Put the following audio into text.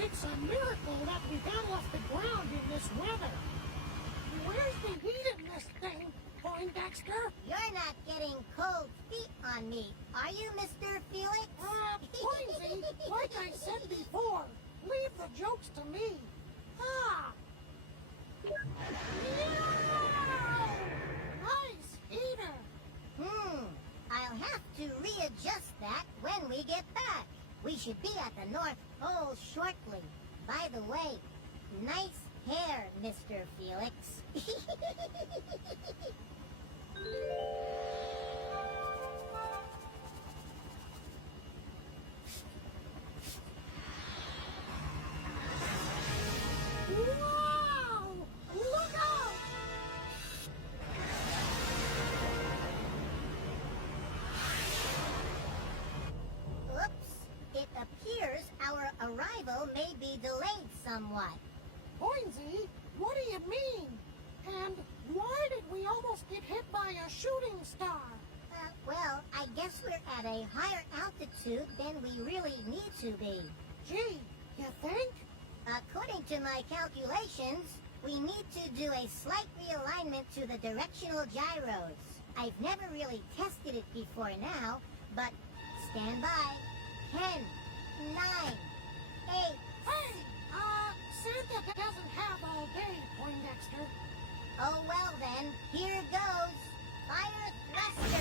It's a miracle that we got off the ground in this weather. Where's the heat in this thing, Poindexter? You're not getting cold feet on me, are you, Mr. Felix? Pointy, like I said before, leave the jokes to me. Ah! Nice heater! I'll have to readjust that when we get back. We should be at the North Pole shortly. By the way, nice hair, Mr. Felix. Wow! Look out! Oops. It appears our arrival may be delayed somewhat. Poinsy, what do you mean? And why did we almost get hit by a shooting star? Well, I guess we're at a higher altitude than we really need to be. Gee, you think? According to my calculations, we need to do a slight realignment to the directional gyros. I've never really tested it before now, but stand by. 10, 9, 8... Hey, Santa doesn't have all day, Poindexter. Oh well then, here goes. Fire thruster!